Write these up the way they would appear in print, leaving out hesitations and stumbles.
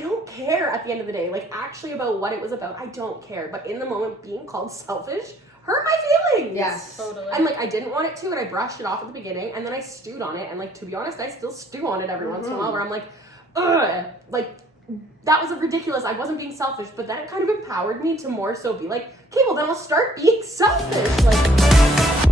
I don't care at the end of the day. Like, actually about what it was about, I don't care. But in the moment, being called selfish hurt my feelings. Yes. Totally. And, like, I didn't want it to, and I brushed it off at the beginning, and then I stewed on it. And, like, to be honest, I still stew on it every once in a while, where I'm like, ugh. Like, that was ridiculous. I wasn't being selfish, but then it kind of empowered me to more so be like, okay, well, then I'll start being selfish. Like,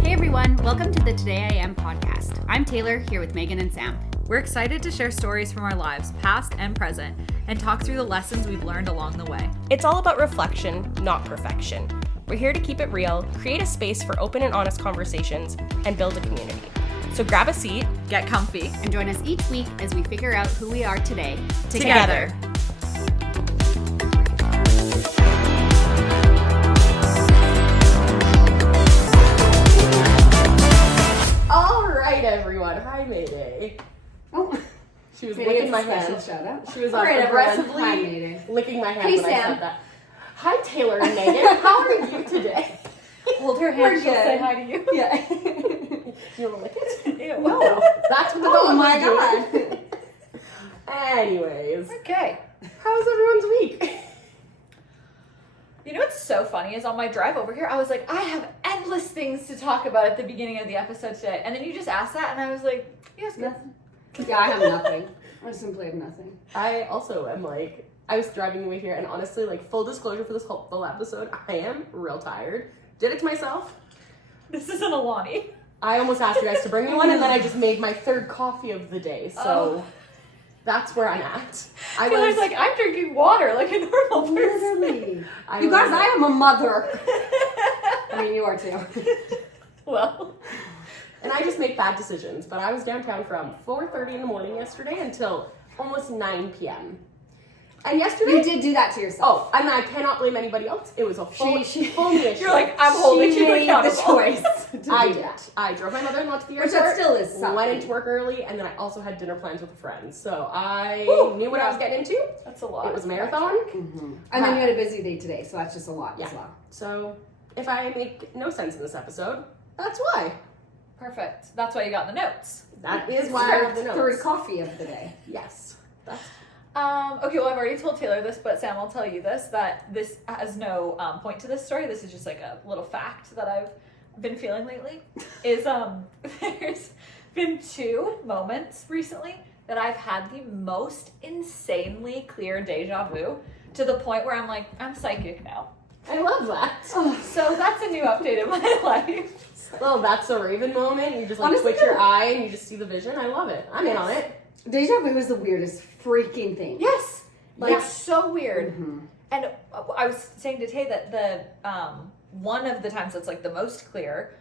hey everyone, welcome to the Today I Am podcast. I'm Taylor, here with Megan and Sam. We're excited to share stories from our lives, past and present, and talk through the lessons we've learned along the way. It's all about reflection, not perfection. We're here to keep it real, create a space for open and honest conversations, and build a community. So grab a seat, Get comfy, And join us each week as we figure out who we are today. together. all right, everyone. Hi, Mayday. Oh, She was maybe licking it's my a special hand. shout out. She was All right, aggressively everyone. Hi, Mayday. licking my hand Hey, when I Sam. said that. Hi, Taylor and Megan. How are you today? Hold her We're hand, she'll good. say hi to you. Yeah. You want to lick it? Ew. No, that's what the Oh dog my was doing. Anyways, Okay. how's everyone's week? You know what's so funny is on my drive over here, I was like, I have endless things to talk about at the beginning of the episode today. And then you just asked that, and I was like, yeah, it's good. Nothing. Yeah, I have nothing. I simply have nothing. I also am like, I was driving away here, and honestly, like, full disclosure for this whole full episode, I am real tired. Did it to myself. This isn't Alani. I almost asked you guys to bring me one, and then I just made my third coffee of the day, so that's where I'm at. I Taylor's was like, I'm drinking water like a normal person. Literally. I You was- guys, I am a mother. I mean, you are too. Well, and I just make bad decisions, but I was downtown from 4:30 in the morning yesterday until almost 9 p.m. And yesterday... You did do that to yourself. Oh, I mean, I cannot blame anybody else. It was a full, She- full me issue. you're like, I'm holding She you made the accountable. choice to I do did. that. I drove my mother-in-law to the Which airport. that still is something. Went into work early, and then I also had dinner plans with friends. So I Whew, knew what I was getting into. That's a lot. It was a marathon. And then you had a busy day today, so that's just a lot as Yeah. well. So if I make no sense in this episode, that's why. Perfect. That's why you got the notes. That is why I have the notes. Third coffee of the day. Yes. That's Okay, well, I've already told Taylor this, but Sam, I'll tell you this, that this has no point to this story. This is just like a little fact that I've been feeling lately, is there's been 2 moments recently that I've had the most insanely clear deja vu to the point where I'm like, I'm psychic now. I love that. So that's a new update in my life. Oh, that's a Raven moment. You just like Honestly, twitch your eye and you just see the vision. I love it. I'm in on it. Deja vu is the weirdest freaking thing. Yes! Like, Yeah. so weird. Mhm. And I was saying to Tay that the one of the times that's like the most clear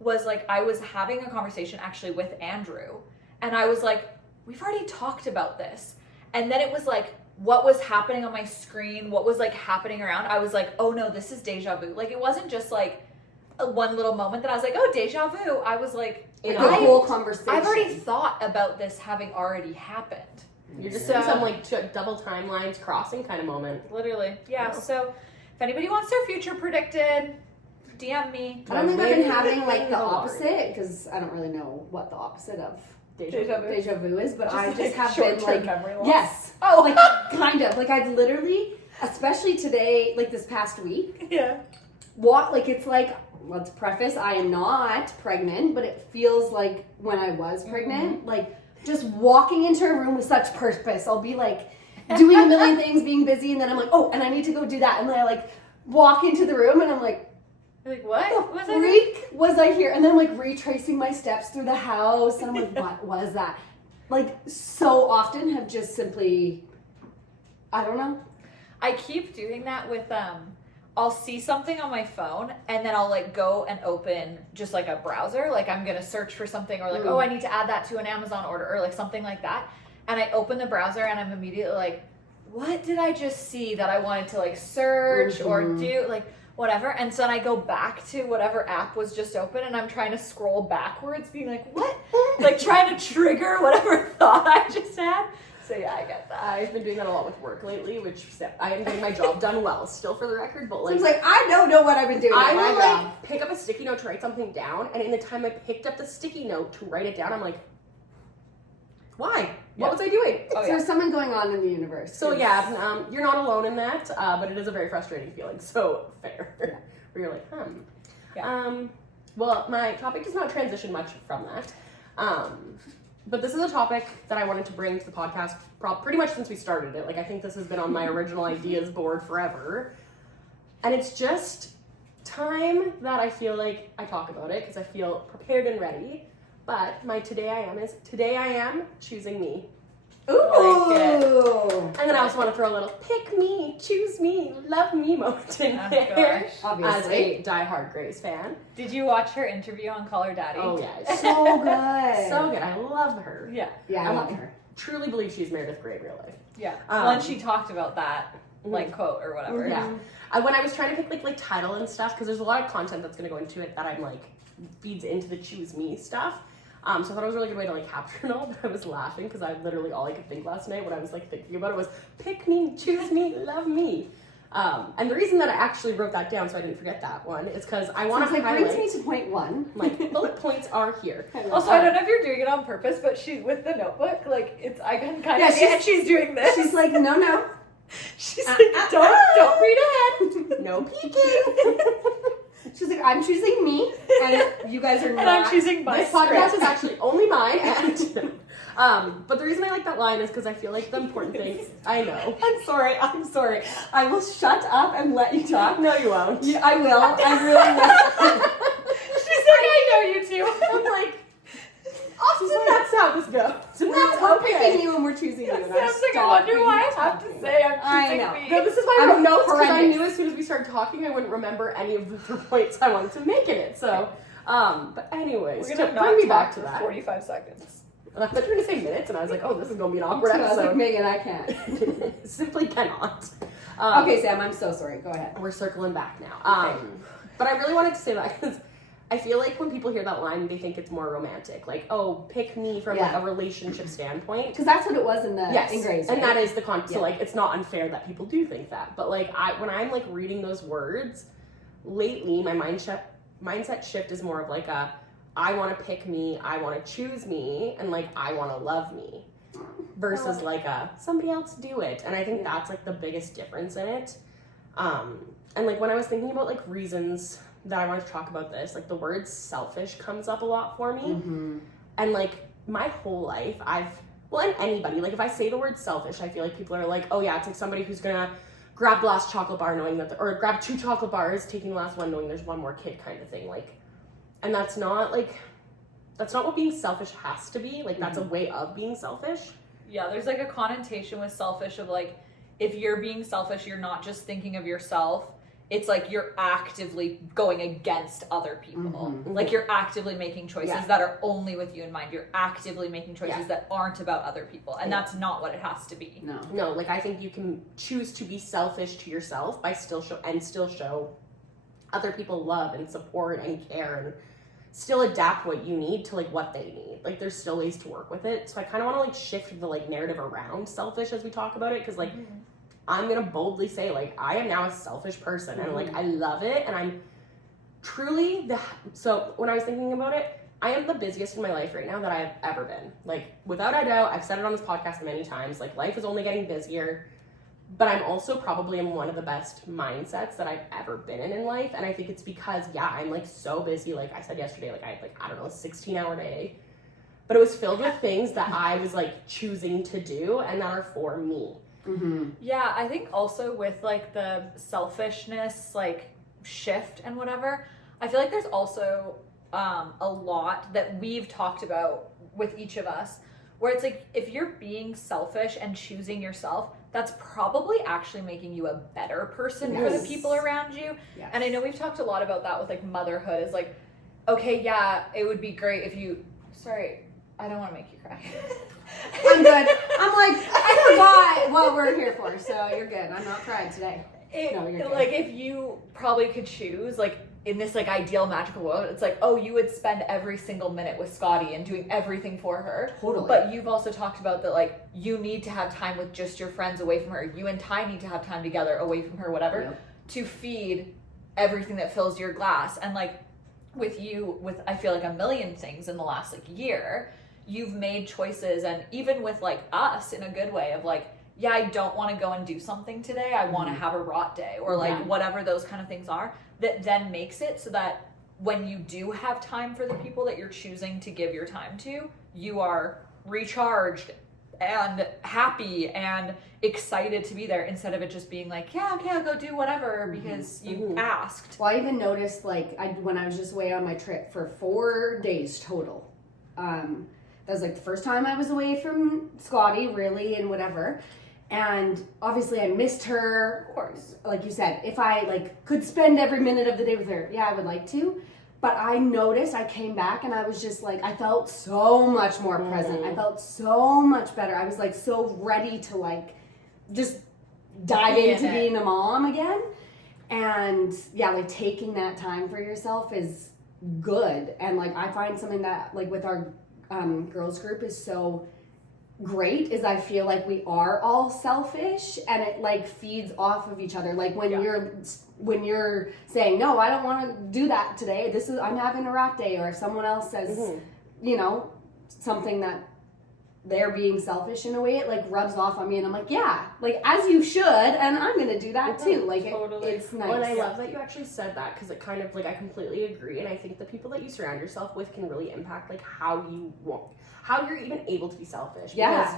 was like I was having a conversation actually with Andrew, and I was like, we've already talked about this. And then it was like what was happening on my screen, what was like happening around, I was like, oh no, this is deja vu. Like, it wasn't just like a one little moment that I was like, oh, deja vu. I was like, Like I- the whole conversation. I've already thought about this having already happened. You're just So- in some like double timelines crossing kind of moment. Literally. Yeah. Wow. So if anybody wants their future predicted, DM me. I don't think I've been having like the Oh, Lord. opposite, because I don't really know what the opposite of Deja vu. deja vu is, but I like just have been short-term like, memory loss. yes. Oh, Like, kind of. Like, I've literally, especially today, like this past week, yeah. like, it's like, let's preface, I am not pregnant, but it feels like when I was pregnant, like, just walking into a room with such purpose. I'll be like, doing a million things, being busy, and then I'm like, oh, and I need to go do that. And then I like walk into the room and I'm like, You're like, what? the Was I freak was I here? And then I'm like retracing my steps through the house, and I'm like, what was that? Like, so often have just simply, I don't know. I keep doing that with I'll see something on my phone and then I'll like go and open just like a browser, like I'm gonna search for something, or like, oh, I need to add that to an Amazon order, or like something like that. And I open the browser and I'm immediately like, what did I just see that I wanted to like search or do, like whatever. And so then I go back to whatever app was just open and I'm trying to scroll backwards being like, what? Like trying to trigger whatever thought I just had. So yeah, I get that. I've been doing that a lot with work lately, which I am getting my job done well, still for the record, but like... Seems like I don't know what I've been doing I at my will job. like pick up a sticky note to write something down, and in the time I picked up the sticky note to write it down, I'm like, why? What was I doing? Oh, So there's something going on in the universe. So yeah, you're not alone in that, but it is a very frustrating feeling. So fair. Where you're like, Yeah. Well, my topic does not transition much from that. But this is a topic that I wanted to bring to the podcast pretty much since we started it. Like, I think this has been on my original ideas board forever. And it's just time that I feel like I talk about it because I feel prepared and ready. But my today I am choosing me. Ooh. And then I also want to throw a little pick me, choose me, love me moment in there. As Obviously. a diehard Grace fan. Did you watch her interview on Call Her Daddy? Oh yeah, it's So good. so good. I love her. Yeah. Yeah, I love her. Truly believe she's Meredith Grey in real life. Yeah. Um, When she talked about that, like, quote or whatever. Yeah. When I was trying to pick like title and stuff, because there's a lot of content that's going to go into it that I'm like feeds into the choose me stuff. So I thought it was a really good way to like capture it all, but I was laughing because I literally all I could think last night when I was like thinking about it was pick me, choose me, love me. And the reason that I actually wrote that down so I didn't forget that one is because I want to It highlight brings me to point one. my bullet points are here. Also, I don't know if you're doing it on purpose, but she with the notebook, like it's I can kind Yeah, of see, and she's doing this. She's like, no. She's like, don't read ahead. No peeking. She's like, I'm choosing me, and you guys are not. And I'm choosing my This podcast is actually only mine, and but the reason I like that line is because I feel like the important thing. I know. I'm sorry. I will shut up and let you talk. No, you won't. Yeah, I will. I really will. She's like, I know you too. I'm like, often that's how this goes. And We're that's picking okay. you and we're choosing you. And Sounds like I stop wonder being why I have to talking. say I'm I choosing know. me. No, this is why I I'm wrote notes because I horrendous. knew as soon as we started talking, I wouldn't remember any of the points I wanted to make in it. So, but anyways, We're to gonna bring me not back talk to for that. 45 seconds. I thought you were gonna say minutes, and I was like, oh, this is gonna be an awkward I was like, episode. Megan, I can't. Simply cannot. Okay, Sam, I'm so sorry. Go ahead. We're circling back now. But I really wanted to say that because I feel like when people hear that line, they think it's more romantic. Like, oh, pick me from like Yeah. a relationship standpoint. Because that's what it was in the Yes, in Grey's, and right? that is the So Yeah. like, it's not unfair that people do think that. But like, when I'm like reading those words, lately my mindset shift is more of like a, I want to pick me, I want to choose me, and like I want to love me, versus like a somebody else do it. And I think that's like the biggest difference in it. And like when I was thinking about like reasons that I wanted to talk about this, like the word selfish comes up a lot for me. Mm-hmm. And like my whole life, and anybody, like if I say the word selfish, I feel like people are like, oh yeah, it's like somebody who's gonna grab the last chocolate bar knowing that, or grab 2 chocolate bars, taking the last one knowing there's one more kid kind of thing. Like, and that's not what being selfish has to be. Like that's a way of being selfish. Yeah, there's like a connotation with selfish of like, if you're being selfish, you're not just thinking of yourself. It's like you're actively going against other people. Mm-hmm. Like you're actively making choices Yeah. that are only with you in mind. You're actively making choices Yeah. that aren't about other people. And that's not what it has to be. No. Like I think you can choose to be selfish to yourself by still show other people love and support and care and still adapt what you need to like what they need. Like there's still ways to work with it. So I kind of want to like shift the like narrative around selfish as we talk about it, because like I'm gonna boldly say like I am now a selfish person and like I love it, and I'm truly so when I was thinking about it, I am the busiest in my life right now that I've ever been. Like without a doubt, I've said it on this podcast many times, like life is only getting busier, but I'm also probably in one of the best mindsets that I've ever been in life. And I think it's because I'm like so busy. Like I said yesterday, like I had like, I don't know, a 16-hour day, but it was filled with things that I was like choosing to do and that are for me. Mm-hmm. Yeah, I think also with like the selfishness like shift and whatever, I feel like there's also a lot that we've talked about with each of us where it's like if you're being selfish and choosing yourself, that's probably actually making you a better person for the Yes. people around you. Yes. And I know we've talked a lot about that with like motherhood is like, okay, yeah, it would be great if you, sorry, I don't want to make you cry. I'm good. I'm like, I forgot what we're here for, so you're good. I'm not crying today. No, you're good. Like if you probably could choose, like in this like ideal magical world, it's like, oh, you would spend every single minute with Scotty and doing everything for her. Totally. But you've also talked about that like you need to have time with just your friends away from her. You and Ty need to have time together away from her, whatever, Yep. to feed everything that fills your glass. And like with you, with I feel like a million things in the last like year, you've made choices, and even with like us in a good way of like, yeah, I don't want to go and do something today. I want to have a rot day, or like whatever those kind of things are, that then makes it so that when you do have time for the people that you're choosing to give your time to, you are recharged and happy and excited to be there, instead of it just being like, yeah, okay, I'll go do whatever because you asked. Well, I even noticed, like, when I was just away on my trip for 4 days total, that was like the first time I was away from Scotty, really, and whatever. And obviously I missed her. Of course. Like you said, if I like could spend every minute of the day with her, yeah, I would like to. But I noticed, I came back and I was just like, I felt so much more present. I felt so much better. I was like so ready to like just dive into being a mom again. And yeah, like taking that time for yourself is good. And like I find something that like with our girls group is so great is I feel like we are all selfish, and it like feeds off of each other. Like when you're saying, no, I don't want to do that today, I'm having a rat day, or if someone else says you know, something that they're being selfish in a way, it like rubs off on me, and I'm like, yeah, like as you should, and I'm gonna do that too. Like it's nice. Well, and I love that you actually said that, because it kind of like I completely agree, and I think the people that you surround yourself with can really impact like how you're even able to be selfish. Because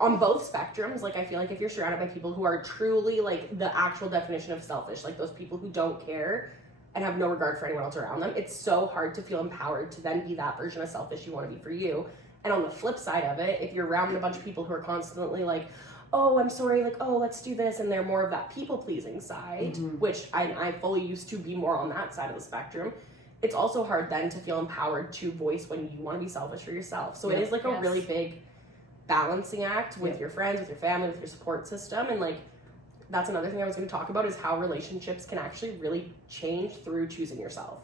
on both spectrums, like I feel like if you're surrounded by people who are truly like the actual definition of selfish, like those people who don't care and have no regard for anyone else around them, it's so hard to feel empowered to then be that version of selfish you want to be for you. And on the flip side of it, if you're around a bunch of people who are constantly like, oh, I'm sorry, like, oh, let's do this, and they're more of that people-pleasing side, which I fully used to be more on that side of the spectrum, it's also hard then to feel empowered to voice when you want to be selfish for yourself. So it is like a really big balancing act with your friends, with your family, with your support system. And like that's another thing I was going to talk about, is how relationships can actually really change through choosing yourself.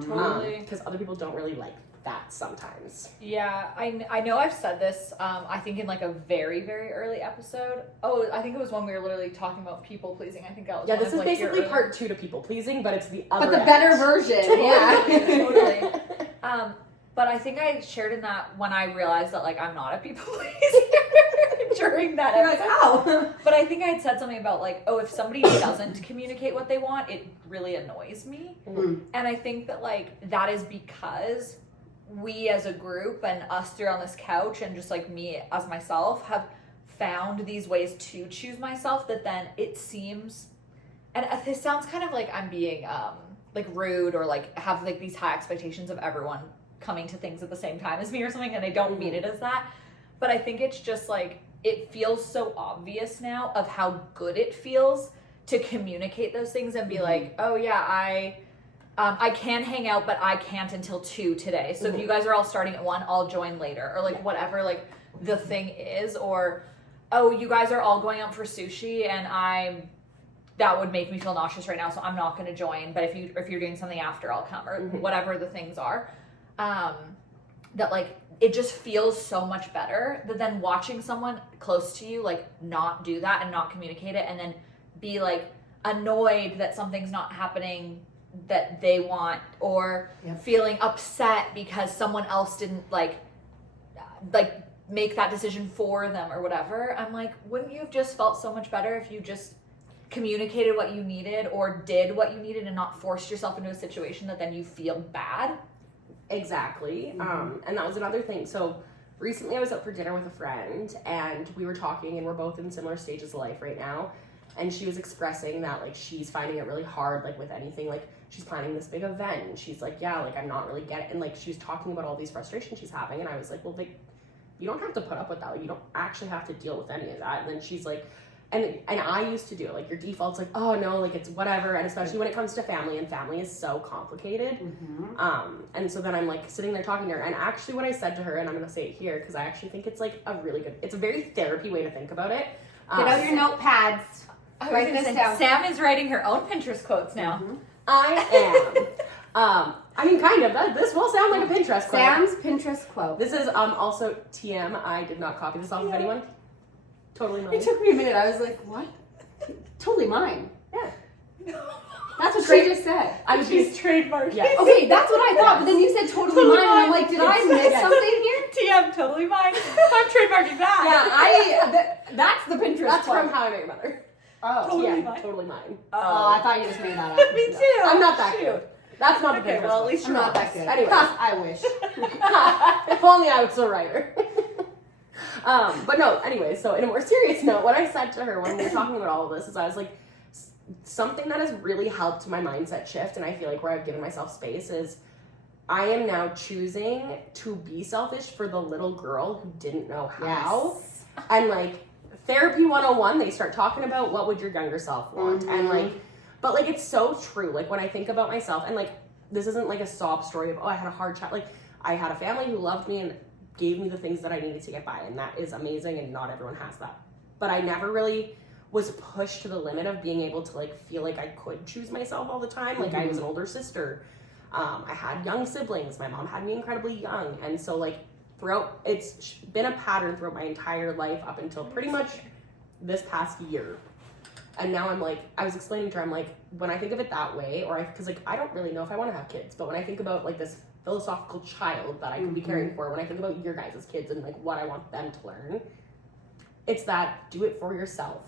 Totally. Because other people don't really like that sometimes. Yeah, I know I've said this, I think in like a very, very early episode. Oh, I think it was when we were literally talking about people pleasing. I think that was this is like basically part 2 to people pleasing, but it's the other But the better version. Totally. But I think I shared in that when I realized that like I'm not a people pleaser during that episode. But I think I had said something about like, oh, if somebody doesn't communicate what they want, it really annoys me. And I think that like that is because we as a group and us three on this couch and just like me as myself have found these ways to choose myself that then it seems, and this sounds kind of like I'm being like rude or like have like these high expectations of everyone coming to things at the same time as me or something, and I don't mean it as that, but I think it's just like it feels so obvious now of how good it feels to communicate those things and be like, oh yeah, I can hang out, but I can't until 2 today. So if you guys are all starting at 1, I'll join later, or like whatever like the thing is, or oh, you guys are all going out for sushi and that would make me feel nauseous right now, so I'm not going to join. But if you're doing something after, I'll come, or whatever the things are. That like it just feels so much better that then watching someone close to you like not do that and not communicate it, and then be like annoyed that something's not happening that they want, or feeling upset because someone else didn't like make that decision for them or whatever. I'm like, wouldn't you have just felt so much better if you just communicated what you needed or did what you needed and not forced yourself into a situation that then you feel bad? Exactly. And that was another thing. So recently I was out for dinner with a friend, and we were talking, and we're both in similar stages of life right now. And she was expressing that like she's finding it really hard, like with anything, like she's planning this big event, and she's like, yeah, like I'm not really getting, and like she was talking about all these frustrations she's having, and I was like, well, like you don't have to put up with that, like you don't actually have to deal with any of that. And then she's like, and I used to do it, like your default's like, oh no, like it's whatever, and especially when it comes to family, and family is so complicated. And so then I'm like sitting there talking to her, and actually what I said to her, and I'm gonna say it here because I actually think it's like a really good, it's a very therapy way to think about it. Get out your notepads. Write this down. Sam is writing her own Pinterest quotes now. I am. I mean, kind of. This will sound like a Pinterest quote. Sam's Pinterest quote. This is also TM. I did not copy this off of anyone. Totally mine. It took me a minute. I was like, what? Totally mine. Yeah. That's what she just said. I was She's trademarked. Yes. Okay, that's what I thought, but then you said totally mine, and I'm like, did I miss something here? TM, totally mine. I'm trademarking that. Yeah, that's the Pinterest That's part. from How I Met Your Mother. Oh. Totally Yeah, mine. totally mine. Oh, I thought you just made that up. Me too. I'm not that Shoot. good. That's not the Okay, Pinterest well, at one. least I'm you're not that good. Anyways. I wish. If only I was a writer. But no, anyway, so in a more serious note, what I said to her when we were talking about all of this is I was like, something that has really helped my mindset shift, and I feel like where I've given myself space is I am now choosing to be selfish for the little girl who didn't know how. Yes. And like therapy 101, they start talking about what would your younger self want. And like, but like it's so true. Like when I think about myself, and like this isn't like a sob story of, oh, I had a hard child. Like I had a family who loved me and gave me the things that I needed to get by, and that is amazing, and not everyone has that. But I never really was pushed to the limit of being able to like feel like I could choose myself all the time. Like I was an older sister. I had young siblings. My mom had me incredibly young, and so like throughout, it's been a pattern throughout my entire life up until pretty much this past year. And now I'm like, I was explaining to her, I'm like, when I think of it that way, because like I don't really know if I want to have kids, but when I think about like this philosophical child that I could be caring for, when I think about your guys' kids and like what I want them to learn, it's that do it for yourself.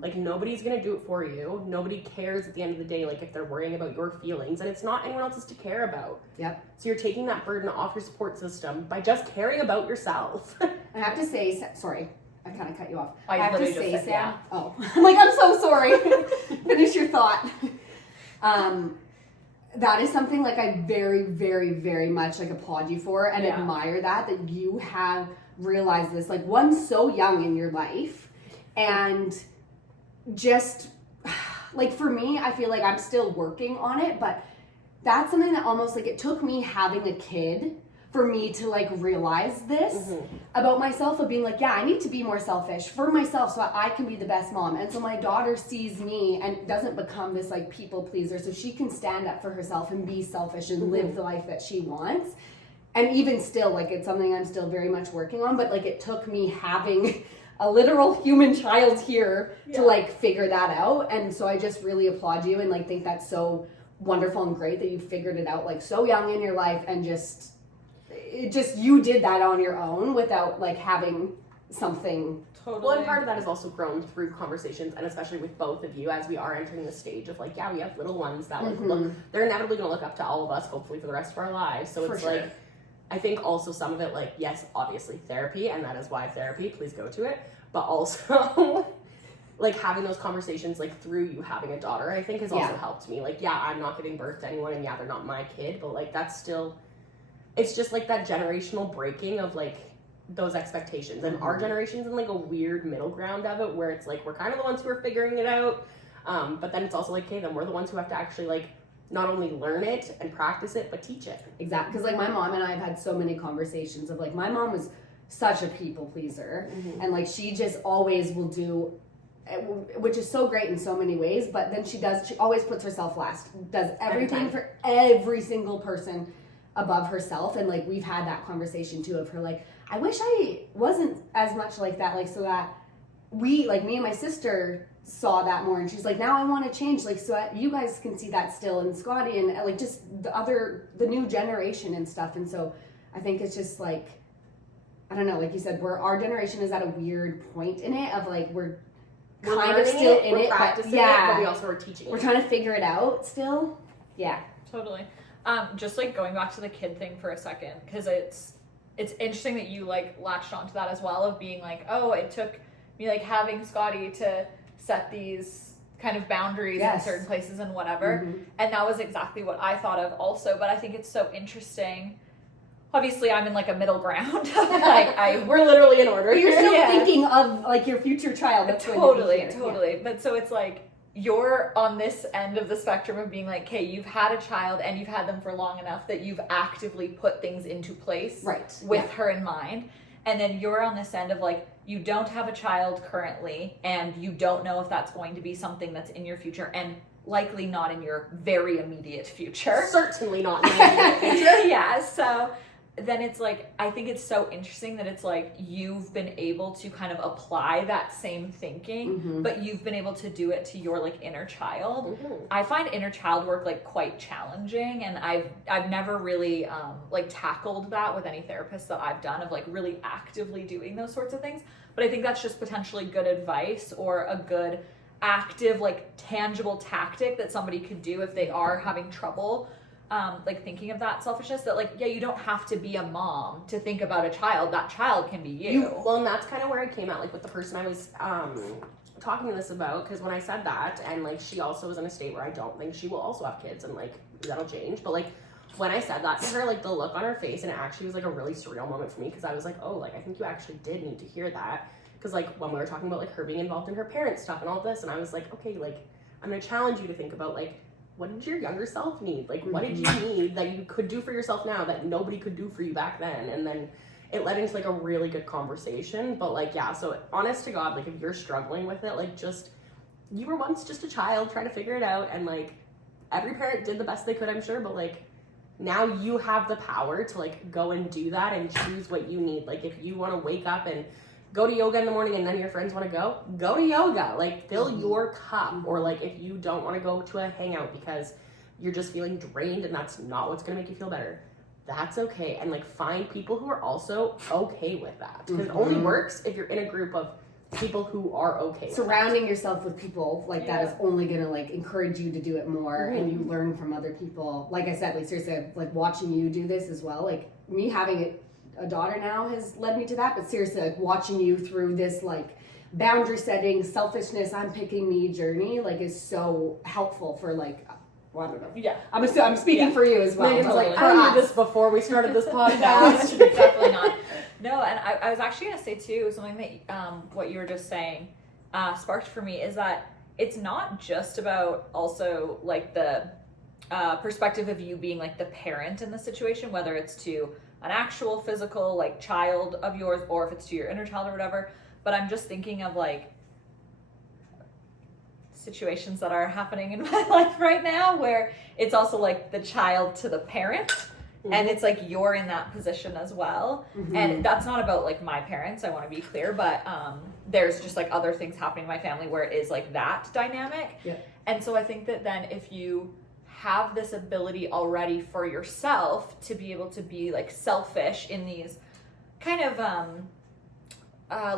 Like nobody's gonna do it for you. Nobody cares at the end of the day, like if they're worrying about your feelings, and it's not anyone else's to care about. Yep. So you're taking that burden off your support system by just caring about yourself. I have to say, sorry, I kind of cut you off. I have to literally say, just said, Sam. yeah. Oh, I'm like, I'm so sorry. Finish your thought. That is something like I very, very, very much like applaud you for and admire that you have realized this, like one so young in your life, and just like for me, I feel like I'm still working on it, but that's something that almost like it took me having a kid for me to like realize this about myself, of being like, yeah, I need to be more selfish for myself so I can be the best mom. And so my daughter sees me and doesn't become this like people pleaser, so she can stand up for herself and be selfish and live the life that she wants. And even still, like it's something I'm still very much working on, but like it took me having a literal human child here to like figure that out. And so I just really applaud you and like think that's so wonderful and great that you figured it out like so young in your life, and you did that on your own without like having something. Totally. Well, and part of that has also grown through conversations, and especially with both of you as we are entering the stage of like, yeah, we have little ones that like look, they're inevitably going to look up to all of us, hopefully for the rest of our lives. So For it's sure. like, I think also some of it, like, yes, obviously therapy, and that is why therapy, please go to it, but also like having those conversations like through you having a daughter, I think has also helped me. Like, yeah, I'm not giving birth to anyone, and yeah, they're not my kid, but like that's still, it's just like that generational breaking of like those expectations, and our generation's in like a weird middle ground of it where it's like we're kind of the ones who are figuring it out, but then it's also like, okay, then we're the ones who have to actually like not only learn it and practice it, but teach it. Exactly. Because like my mom and I have had so many conversations of like, my mom was such a people pleaser, and like she just always will do, which is so great in so many ways, but then she always puts herself last, does everything for every single person above herself. And like we've had that conversation too of her like, I wish I wasn't as much like that, like so that we, like me and my sister saw that more, and she's like, now I want to change, like so that you guys can see that still, and Scotty and like just the new generation and stuff. And so I think it's just like, I don't know, like you said, where our generation is at a weird point in it of like we're kind of still in it, but but we also are teaching we're it. trying to figure it out still. Yeah. Totally. Just like going back to the kid thing for a second, because it's interesting that you like latched onto that as well, of being like, oh, it took me like having Scotty to set these kind of boundaries in certain places and whatever. And that was exactly what I thought of also. But I think it's so interesting. Obviously, I'm in like a middle ground. Like we're literally in order. But you're still thinking of like your future child. That's totally. But so it's like you're on this end of the spectrum of being like, okay, you've had a child and you've had them for long enough that you've actively put things into place with her in mind. And then you're on this end of like, you don't have a child currently, and you don't know if that's going to be something that's in your future, and likely not in your very immediate future. Certainly not in the immediate future. Yeah, so then it's like, I think it's so interesting that it's like you've been able to kind of apply that same thinking, but you've been able to do it to your like inner child. I find inner child work like quite challenging, and I've never really like tackled that with any therapist that I've done, of like really actively doing those sorts of things. But I think that's just potentially good advice, or a good active, like tangible tactic that somebody could do if they are having trouble like thinking of that selfishness, that like, yeah, you don't have to be a mom to think about a child. That child can be you. Well, and that's kind of where I came out, like with the person I was talking to this about, because when I said that, and like she also was in a state where I don't think she will also have kids, and like that'll change, but like when I said that to her, like the look on her face, and it actually was like a really surreal moment for me, because I was like, oh, like I think you actually did need to hear that, because like when we were talking about like her being involved in her parents' stuff and all this, and I was like, okay, like I'm gonna challenge you to think about like, what did your younger self need? Like, what did you need that you could do for yourself now that nobody could do for you back then? And then it led into like a really good conversation. But like, yeah, so honest to God, like if you're struggling with it, like just, you were once just a child trying to figure it out, and like every parent did the best they could, I'm sure, but like now you have the power to like go and do that and choose what you need. Like if you want to wake up and go to yoga in the morning and none of your friends want to go to yoga. Like fill your cup. Or like if you don't want to go to a hangout because you're just feeling drained and that's not what's going to make you feel better, that's okay. And like find people who are also okay with that. Because it only works if you're in a group of people who are okay with surrounding yourself with people like that is only gonna like encourage you to do it more, and you learn from other people. Like I said, like seriously, like watching you do this as well, like me having a daughter now has led me to that, but seriously, like watching you through this like boundary setting, selfishness, I'm picking me journey, like is so helpful for like, well, I don't know. Yeah. I'm speaking for you as well. Megan's Like, like, I knew this before we started this podcast. No, definitely not. No, and I was actually going to say too, something that what you were just saying sparked for me is that it's not just about also like the perspective of you being like the parent in the situation, whether it's to an actual physical like child of yours or if it's to your inner child or whatever, but I'm just thinking of like situations that are happening in my life right now where it's also like the child to the parent. And it's like you're in that position as well. And that's not about like my parents, I want to be clear, but there's just like other things happening in my family where it is like that dynamic. And so I think that then if you have this ability already for yourself to be able to be like selfish in these kind of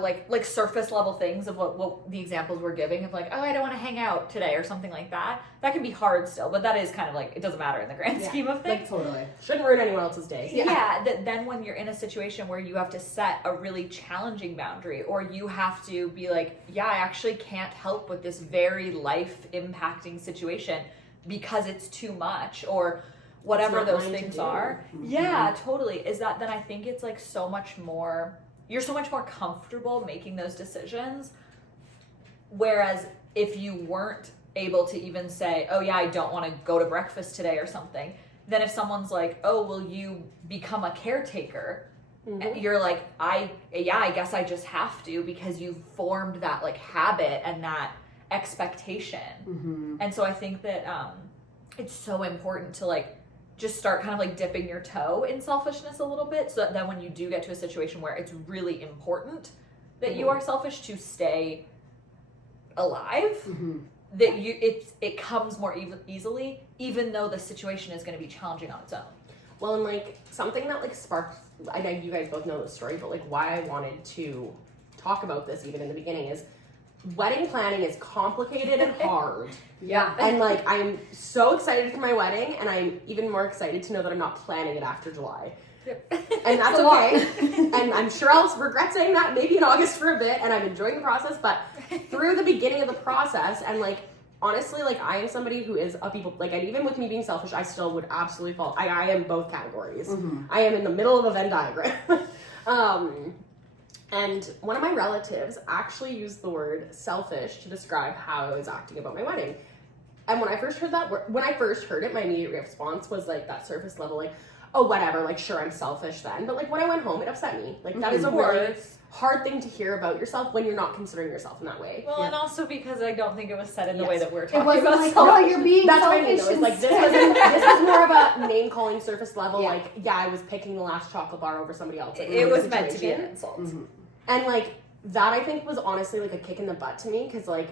like surface level things of what the examples we're giving of like, oh, I don't want to hang out today or something like that. That can be hard still, but that is kind of like, it doesn't matter in the grand scheme of things. Like totally. Shouldn't ruin anyone else's day. Yeah, that then when you're in a situation where you have to set a really challenging boundary, or you have to be like, yeah, I actually can't help with this very life impacting situation because it's too much, or whatever those things are. Yeah, totally. Is that then I think it's like so much more, you're so much more comfortable making those decisions. Whereas if you weren't able to even say, oh yeah, I don't want to go to breakfast today or something, then if someone's like, oh, will you become a caretaker? You're like, I guess I just have to, because you've formed that like habit and that expectation. And so I think that it's so important to like just start kind of like dipping your toe in selfishness a little bit, so that then when you do get to a situation where it's really important that you are selfish to stay alive, that it comes more easily, even though the situation is going to be challenging on its own. Well, and like something that like sparked, I know you guys both know this story, but like why I wanted to talk about this even in the beginning is wedding planning is complicated and hard. And like I'm so excited for my wedding, and I'm even more excited to know that I'm not planning it after July. And that's okay. And I'm sure I'll regret saying that maybe in August for a bit, and I'm enjoying the process, but through the beginning of the process, and like honestly, like I am somebody who is a people, like, and even with me being selfish, I still would absolutely fall. I am both categories. I am in the middle of a Venn diagram. And one of my relatives actually used the word selfish to describe how I was acting about my wedding. And when I first heard that word, when I first heard it, my immediate response was like that surface level, like, oh, whatever, like, sure, I'm selfish then. But, like, when I went home, it upset me. Like, that is a Of really course. hard thing to hear about yourself when you're not considering yourself in that way. Well, Yeah. and also because I don't think it was said in the Yes. way that we're talking It wasn't about. like, self- oh, you're being That's what I selfish. mean, though. It's like, this was more of a name-calling surface level. Yeah. Like, yeah, I was picking the last chocolate bar over somebody else. Like, it in was a meant to be an situation. insult. And, like, that I think was honestly, like, a kick in the butt to me. Because, like,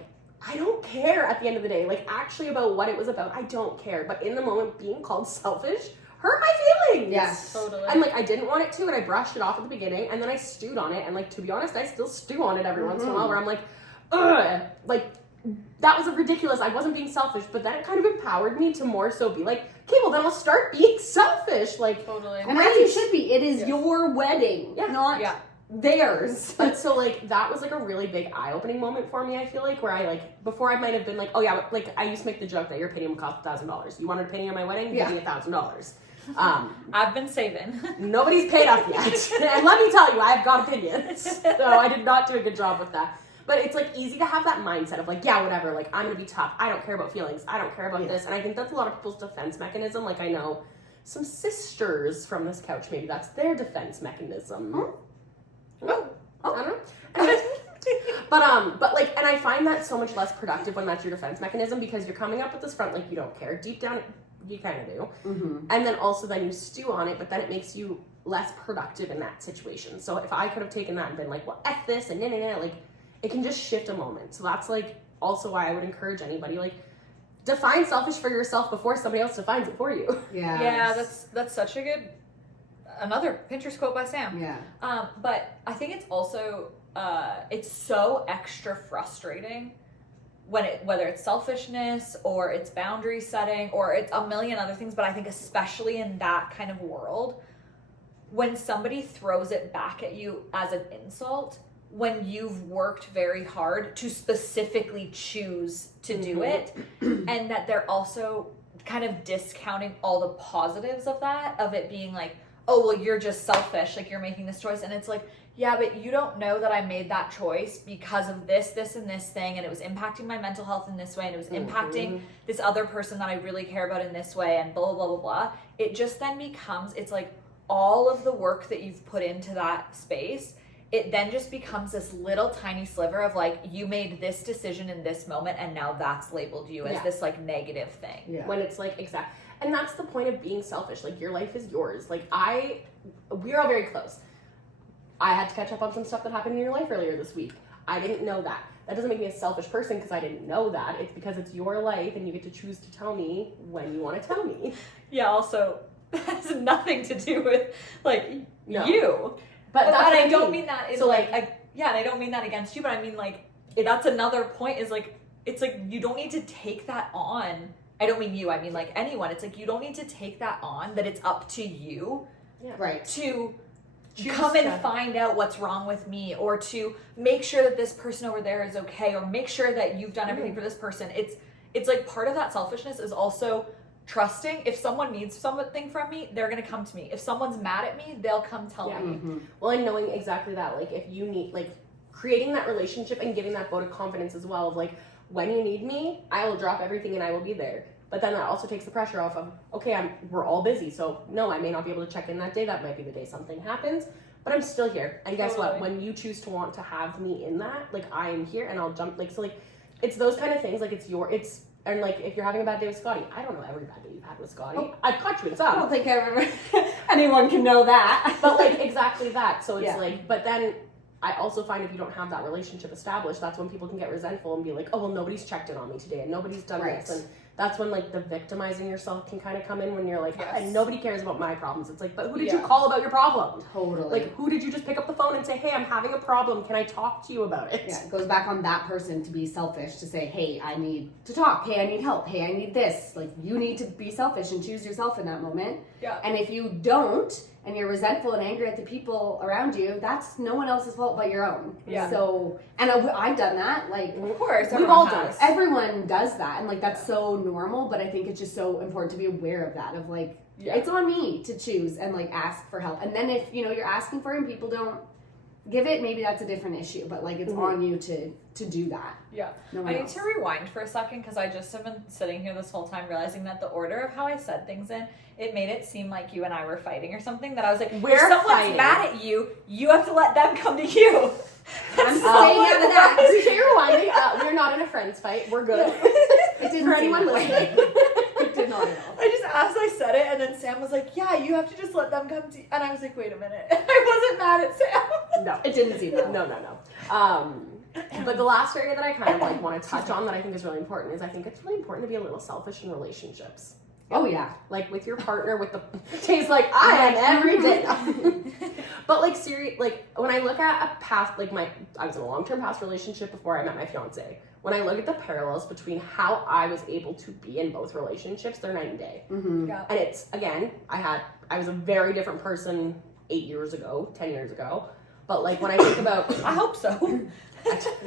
I don't care at the end of the day. Like, actually about what it was about, I don't care. But in the moment, being called selfish hurt my feelings. Yes. Totally. And, like, I didn't want it to, and I brushed it off at the beginning, and then I stewed on it, and, like, to be honest, I still stew on it every once in a while, where I'm like, ugh, like, that was ridiculous. I wasn't being selfish, but then it kind of empowered me to more so be like, okay, well, then I'll start being selfish. Like, Totally. And as you should be. It is your wedding, Yeah. not Yeah. theirs. but so, like, that was, like, a really big eye-opening moment for me, I feel like, where I, like, before I might have been like, oh, yeah, like, I used to make the joke that your opinion would cost $1,000. You wanted a penny on my wedding? Yeah. Give me $1,000. I've been saving. Nobody's paid up yet. And let me tell you, I've got opinions. So I did not do a good job with that. But it's, like, easy to have that mindset of, like, yeah, whatever, like, I'm gonna be tough. I don't care about feelings. I don't care about this. And I think that's a lot of people's defense mechanism. Like, I know some sisters from this couch, maybe that's their defense mechanism. Oh. I don't know. But like, and I find that so much less productive when that's your defense mechanism, because you're coming up with this front like you don't care. Deep down, you kind of do. And then also then you stew on it, but then it makes you less productive in that situation. So if I could have taken that and been like, well, F this and like, it can just shift a moment. So that's like also why I would encourage anybody, like, define selfish for yourself before somebody else defines it for you. Yeah. Yeah, that's such a good, another Pinterest quote by Sam. Yeah. But I think it's also it's so extra frustrating when whether it's selfishness or it's boundary setting or it's a million other things, but I think especially in that kind of world, when somebody throws it back at you as an insult, when you've worked very hard to specifically choose to do it, and that they're also kind of discounting all the positives of that, of it being like, oh, well, you're just selfish, like you're making this choice. And it's like, yeah, but you don't know that I made that choice because of this, and this thing, and it was impacting my mental health in this way, and it was impacting this other person that I really care about in this way, and blah, blah, blah, blah. It just then becomes, it's like all of the work that you've put into that space, it then just becomes this little tiny sliver of like, you made this decision in this moment, and now that's labeled you as this like negative thing. Yeah. When it's like, exact. And that's the point of being selfish. Like, your life is yours. Like, we're all very close. I had to catch up on some stuff that happened in your life earlier this week. I didn't know that. That doesn't make me a selfish person because I didn't know that. It's because it's your life and you get to choose to tell me when you want to tell me. Yeah, also, that has nothing to do with like No. you. But that's what I don't mean that in So, like, and I don't mean that against you, but I mean like, that's another point is like, it's like, you don't need to take that on. I don't mean you, I mean like anyone. It's like, you don't need to take that on, that it's up to you Right. to Choose come and to- find out what's wrong with me, or to make sure that this person over there is okay, or make sure that you've done everything for this person. It's like part of that selfishness is also trusting if someone needs something from me, they're gonna come to me. If someone's mad at me, they'll come tell me. Well, and knowing exactly that, like, if you need, like, creating that relationship and giving that vote of confidence as well of, like, when you need me, I will drop everything and I will be there. But then that also takes the pressure off of, okay, we're all busy, so no, I may not be able to check in that day. That might be the day something happens, but I'm still here. And guess what? When you choose to want to have me in that, like, I am here and I'll jump, like, so, like, it's those kind of things, like, and, like, if you're having a bad day with Scotty, I don't know every bad day you've had with Scotty. Oh. I've caught you in I some. don't think anyone can know that. But, like, exactly that. So it's Yeah. like, but then I also find if you don't have that relationship established, that's when people can get resentful and be like, oh, well, nobody's checked in on me today and nobody's done Right. this. And that's when, like, the victimizing yourself can kind of come in when you're like, Yes. nobody cares about my problems. It's like, but who did you Yeah. call about your problem? Totally. Like, who did you just pick up the phone and say, hey, I'm having a problem. Can I talk to you about it? Yeah, it goes back on that person to be selfish, to say, hey, I need to talk. Hey, I need help. Hey, I need this. Like, you need to be selfish and choose yourself in that moment. Yeah. And if you don't, and you're resentful and angry at the people around you, that's no one else's fault but your own. Yeah. So, and I've done that. Like, Of course, We've everyone all done has. it. everyone does that. And, like, that's so normal. But I think it's just so important to be aware of that. Of, like, Yeah. it's on me to choose and, like, ask for help. And then if, you're asking for it and people don't give it, maybe that's a different issue, but like it's on you to do that. Yeah. No I one need else. to rewind for a second because I just have been sitting here this whole time realizing that the order of how I said things it made it seem like you and I were fighting or something, that I was like, We're if someone's fighting. mad at you, you have to let them come to you. I'm staying out of that. Appreciate your rewinding. We're not in a friends fight. We're good. It didn't For seem anyone that way. listening. It did not at all. I just, as I said it, and then Sam was like, yeah, you have to just let them come to you. And I was like, wait a minute. I wasn't mad at Sam. No. It didn't seem that way. No. But the last area that I kind of like want to touch on that I think is really important is I think it's really important to be a little selfish in relationships. Oh yeah. Like with your partner, with the tastes like I am every day. But like like when I look at a past, like I was in a long-term past relationship before I met my fiance. When I look at the parallels between how I was able to be in both relationships, they're night and day. Mm-hmm. Yeah. And it's, again, I was a very different person 8 years ago, 10 years ago. But like when I think about, I hope so.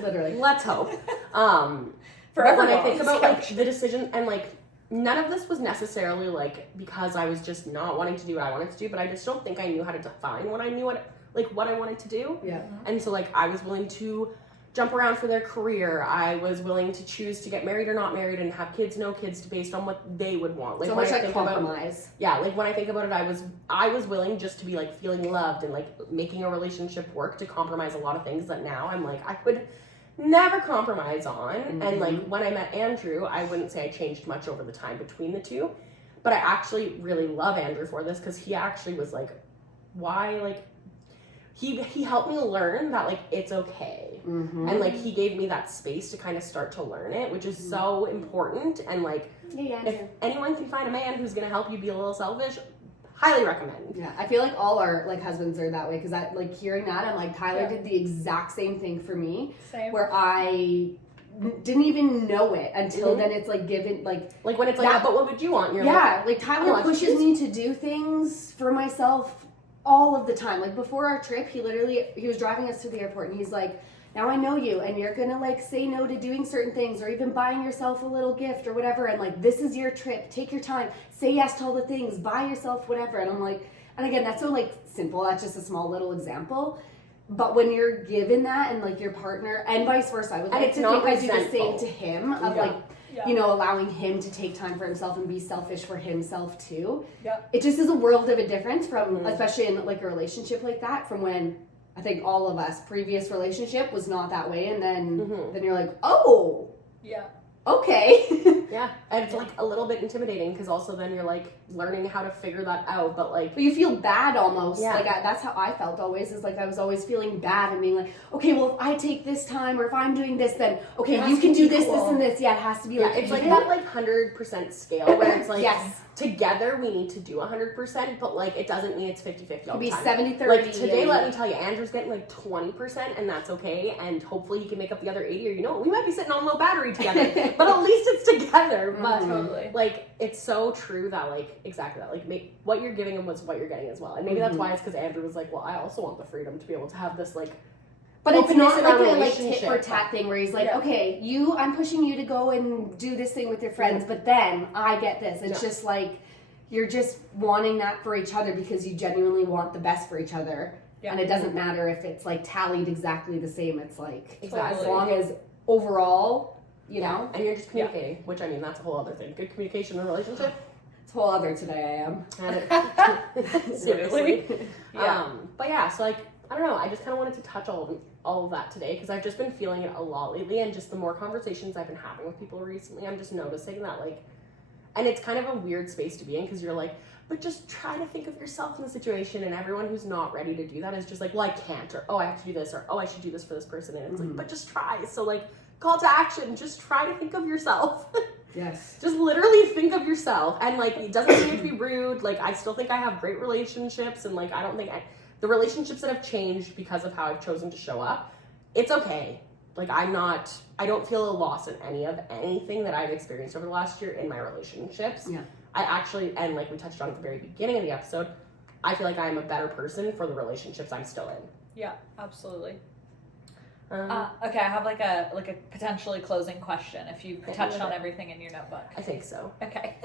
Literally. let's hope. For But when I everyone think on about this like couch. the decision and like none of this was necessarily like because I was just not wanting to do what I wanted to do, but I just don't think I knew how to define what I wanted to do. Yeah. And so like I was willing to jump around for their career. I was willing to choose to get married or not married and have kids, no kids, based on what they would want. Like So when much I like think about compromise. yeah, like when I think about it, I was willing just to be like feeling loved and like making a relationship work to compromise a lot of things that now I'm like I would never compromise on. And like when I met Andrew, I wouldn't say I changed much over the time between the two, but I actually really love Andrew for this because he actually was like, why like he helped me learn that like it's okay. Mm-hmm. And like he gave me that space to kind of start to learn it, which is so important. And like Yeah, if anyone can find a man who's gonna help you be a little selfish, highly recommend. Yeah, I feel like all our like husbands are that way because I like hearing that I'm like Tyler Yeah. did the exact same thing for me Same. where I didn't even know it until then it's like given like Like when it's like, That- but what would you want? And you're yeah like I Tyler want pushes this. me to do things for myself all of the time. Like before our trip he was driving us to the airport and he's like, now I know you and you're gonna like say no to doing certain things or even buying yourself a little gift or whatever, and like this is your trip, take your time, say yes to all the things, buy yourself whatever. And I'm like, and again that's so like simple, that's just a small little example, but when you're given that and like your partner and vice versa, I would And like it's to not think I do the resentful. same to him of Yeah. like Yeah. you know, allowing him to take time for himself and be selfish for himself too. Yeah. It just is a world of a difference from, especially in like a relationship like that, from when I think all of us previous relationship was not that way, and then you're like, oh, Yeah. okay. Yeah, and it's like a little bit intimidating because also then you're like learning how to figure that out, but like But you feel bad almost. Yeah. Like that's how I felt always. Is like I was always feeling bad and being like, okay, well if I take this time or if I'm doing this, then okay, It has you to can be do this, equal. this, and this. Yeah, it has to be yeah, like it's like even. that like 100% scale where it's like Yes. together we need to do 100%, but like it doesn't mean it's 50-50 all Could be the time. 70-30. Like today, and- let me tell you, Andrew's getting like 20%, and that's okay. And hopefully he can make up the other 80. Or you know, what, we might be sitting on low battery together, but at least it's together. But Totally. like it's so true that like exactly that like what you're giving him was what you're getting as well. And maybe that's why it's because Andrew was like, well, I also want the freedom to be able to have this like. But it's openness not in like our a like tit relationship. for tat thing where he's like, Yeah. okay, I'm pushing you to go and do this thing with your friends, but then I get this. It's Yeah. just like you're just wanting that for each other because you genuinely want the best for each other. Yeah. And it doesn't matter if it's like tallied exactly the same. It's like Exactly. as long as overall, you know, And you're just communicating, which I mean that's a whole other thing. Good communication in a relationship. it's a whole other today I am. And seriously. Yeah. But yeah, so like I don't know. I just kind of wanted to touch all of that today because I've just been feeling it a lot lately, and just the more conversations I've been having with people recently, I'm just noticing that like, and it's kind of a weird space to be in because you're like, but just try to think of yourself in the situation, and everyone who's not ready to do that is just like, well, I can't, or oh, I have to do this, or oh, I should do this for this person, and it's like, but just try. So like, call to action, just try to think of yourself. Yes. Just literally think of yourself, and like it doesn't mean to be rude. Like I still think I have great relationships, and like I don't think the relationships that have changed because of how I've chosen to show up, it's okay. Like I don't feel a loss in any of anything that I've experienced over the last year in my relationships. Yeah. I actually, and like we touched on at the very beginning of the episode, I feel like I am a better person for the relationships I'm still in. Yeah, absolutely. Um, Okay, I have like a potentially closing question if you touched with on it. everything in your notebook. I think so. Okay.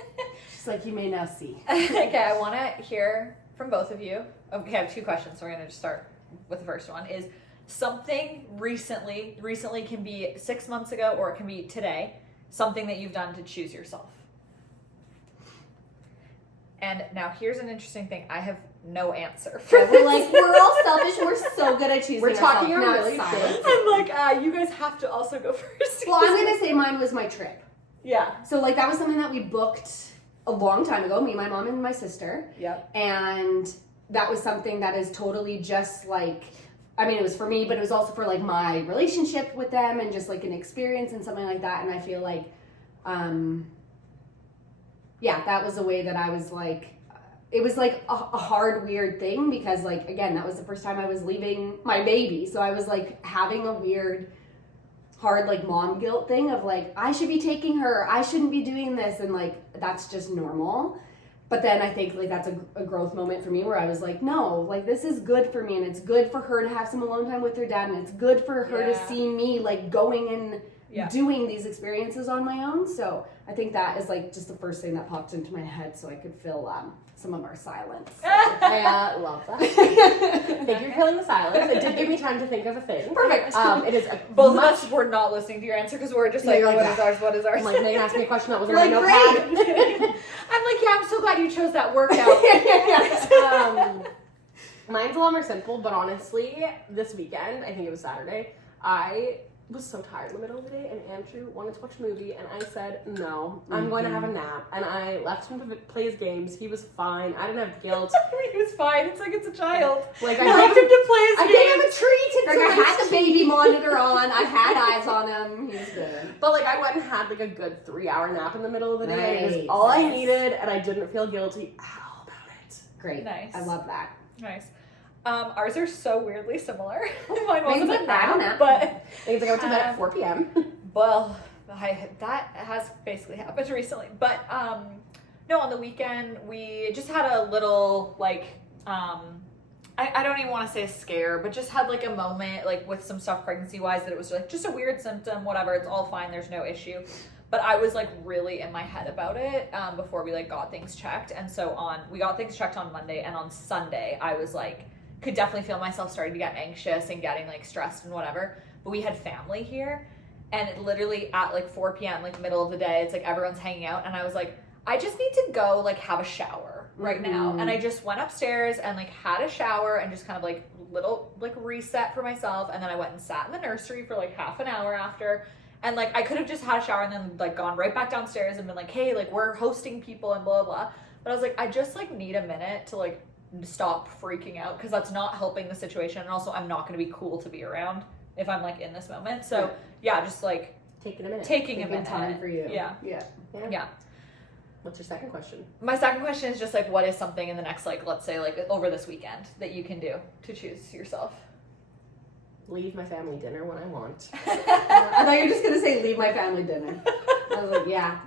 Just like you may now see. Okay, I want to hear from both of you. Okay, I have two questions, so we're going to just start with the first one, is something recently can be 6 months ago or it can be today, something that you've done to choose yourself. And now here's an interesting thing. I have no answer for Yeah, we're like, we're all selfish and we're so good at choosing We're talking ourselves. really Now big. it's I'm like, you guys have to also go first. Well, I'm going to say mine was my trip. Yeah. So, like, that was something that we booked a long time ago, me, my mom, and my sister. Yep. And that was something that is totally just like, I mean, it was for me, but it was also for like my relationship with them and just like an experience and something like that. And I feel like, yeah, that was a way that I was like, it was like a hard, weird thing because, like, again, that was the first time I was leaving my baby. So I was like having a weird, hard, like, mom guilt thing of like, I should be taking her, I shouldn't be doing this. And like, that's just normal. But then I think like that's a growth moment for me where I was like, no, like this is good for me and it's good for her to have some alone time with her dad and it's good for her to see me like going and doing these experiences on my own. So I think that is like just the first thing that popped into my head so I could fill some of our silence. I love that. Thank you for filling the silence. It did give me time to think of a thing. Perfect. It is both of us were not listening to your answer because we're just like, You're like what that. is ours? What is ours? I'm like, Megan asked me a question that wasn't You're on my like, notepad. I'm like, yeah, I'm so glad you chose that workout. Mine's a lot more simple, but honestly, this weekend, I think it was Saturday, I was so tired in the middle of the day, and Andrew wanted to watch a movie, and I said, no, I'm going to have a nap, and I left him to play his games. He was fine. I didn't have guilt. He was fine. It's like it's a child. Like, I left him to play his I games. gave him a treat. Like I had the baby monitor on, I had eyes on him, he was good. But like, I went and had like a good 3-hour nap in the middle of the day. It was Nice. all I needed, and I didn't feel guilty at all about it. Great. Nice. I love that. Nice. Ours are so weirdly similar. Mine wasn't Mine's a I don't nap, know. but Things like I went to bed at 4 p.m. well, that has basically happened recently. But no, on the weekend we just had a little like I don't even want to say a scare, but just had like a moment like with some stuff pregnancy wise that it was like just a weird symptom, whatever. It's all fine. There's no issue. But I was like really in my head about it before we like got things checked. And so we got things checked on Monday, and on Sunday I was like, could definitely feel myself starting to get anxious and getting like stressed and whatever. But we had family here, and it literally at like 4 p.m. like middle of the day, it's like everyone's hanging out, and I was like, I just need to go like have a shower right now. And I just went upstairs and like had a shower and just kind of like little like reset for myself. And then I went and sat in the nursery for like half an hour after. And like I could have just had a shower and then like gone right back downstairs and been like, hey, like we're hosting people and blah blah. But I was like, I just like need a minute to like stop freaking out because that's not helping the situation. And also I'm not going to be cool to be around if I'm like in this moment. So yeah, just like Taking a minute. taking a minute. Time for you. Yeah. Yeah. What's your second question? My second question is just like, what is something in the next, like, let's say, like, over this weekend that you can do to choose yourself? Leave my family dinner when I want. I thought you were just gonna say leave my family dinner. I was like, yeah.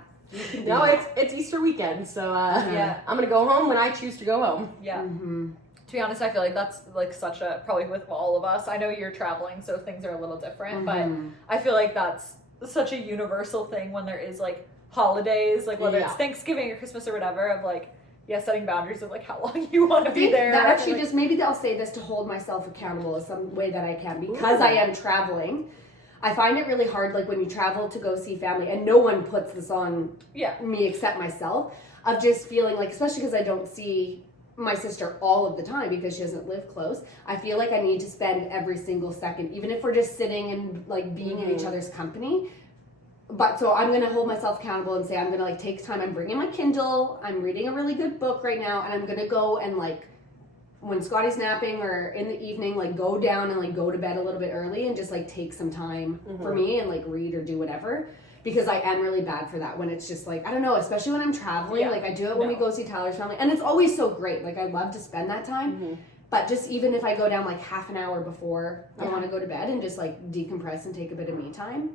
No, it's Easter weekend, so Yeah. I'm gonna go home when I choose to go home. Yeah. Mm-hmm. To be honest, I feel like that's like such a, probably with all of us. I know you're traveling, so things are a little different, but I feel like that's such a universal thing when there is like holidays, like whether it's Thanksgiving or Christmas or whatever, of like, setting boundaries of like how long you want to be there. That actually like, just, maybe I'll say this to hold myself accountable as some way that I can, because I am traveling. I find it really hard, like when you travel to go see family, and no one puts this on me except myself, of just feeling like, especially because I don't see my sister all of the time because she doesn't live close, I feel like I need to spend every single second, even if we're just sitting and like being in each other's company. But so I'm gonna hold myself accountable and say I'm gonna like take time. I'm bringing my Kindle. I'm reading a really good book right now, and I'm gonna go and like when Scotty's napping or in the evening, like go down and like go to bed a little bit early and just like take some time for me and like read or do whatever. Because I am really bad for that when it's just like, I don't know, especially when I'm traveling. Like I do it when we go see Tyler's family, and it's always so great. Like I love to spend that time. But just even if I go down like half an hour before I want to go to bed and just like decompress and take a bit of me time,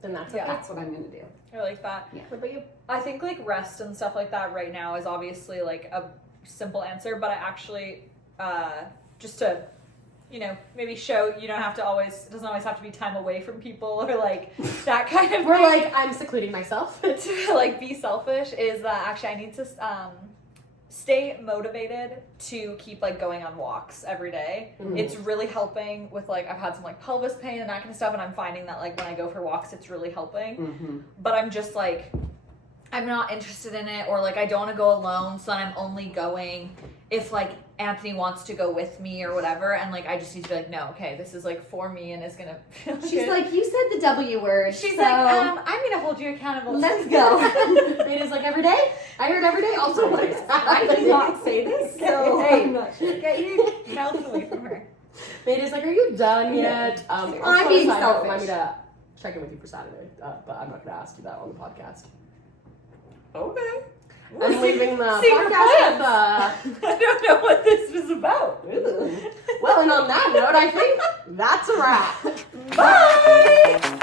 Then that's that's what I'm gonna do. I like that. Yeah. What about you? I think like rest and stuff like that right now is obviously like a simple answer, but I actually just to, you know, maybe show you don't have to always, it doesn't always have to be time away from people or like that kind of We're thing. like, I'm secluding myself. To like be selfish is that actually I need to stay motivated to keep like going on walks every day. It's really helping with like I've had some like pelvis pain and that kind of stuff, and I'm finding that like when I go for walks it's really helping. But I'm just like I'm not interested in it, or like I don't want to go alone, so then I'm only going if like Anthony wants to go with me or whatever, and like I just need to be like, no, okay, this is like for me and it's gonna feel She's good. like, you said the W word. She's so like, I'm gonna hold you accountable. let's go. Beta's like, every day? I heard every day. Also, what is that? I did not say this, so Hey. I'm not sure. Get your mouth away from her. Beta's like, are you done yet? I'm Also, being side note, selfish. Remind me to check in with you for Saturday, but I'm not going to ask you that on the podcast. Okay. I'm leaving the Secret podcast with I don't know what this was about. Well, and on that note, I think that's a wrap. Bye!